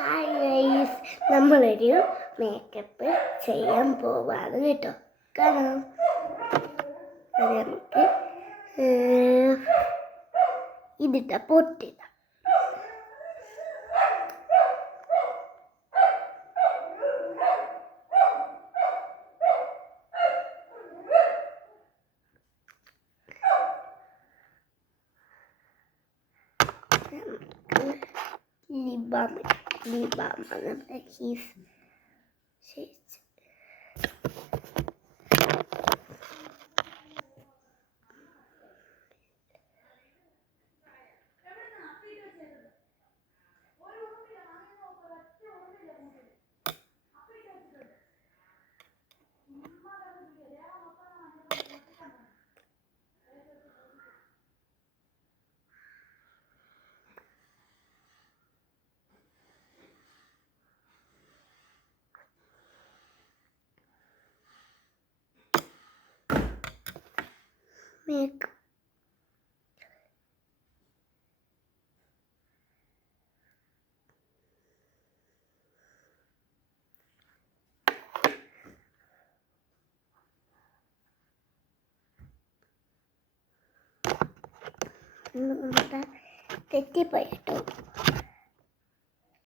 Hi guys, നമ്മളൊരു makeup ചെയ്യാൻ പോവാണ് കേട്ടോ. കാണാം. അത് നമുക്ക് ഇതിട്ട പൊട്ടില്ല. ലിബാമാണ് ഹീസ് ചേച്ചി. മേക്കപ്പ് തെറ്റിപ്പോയി കേട്ടോ.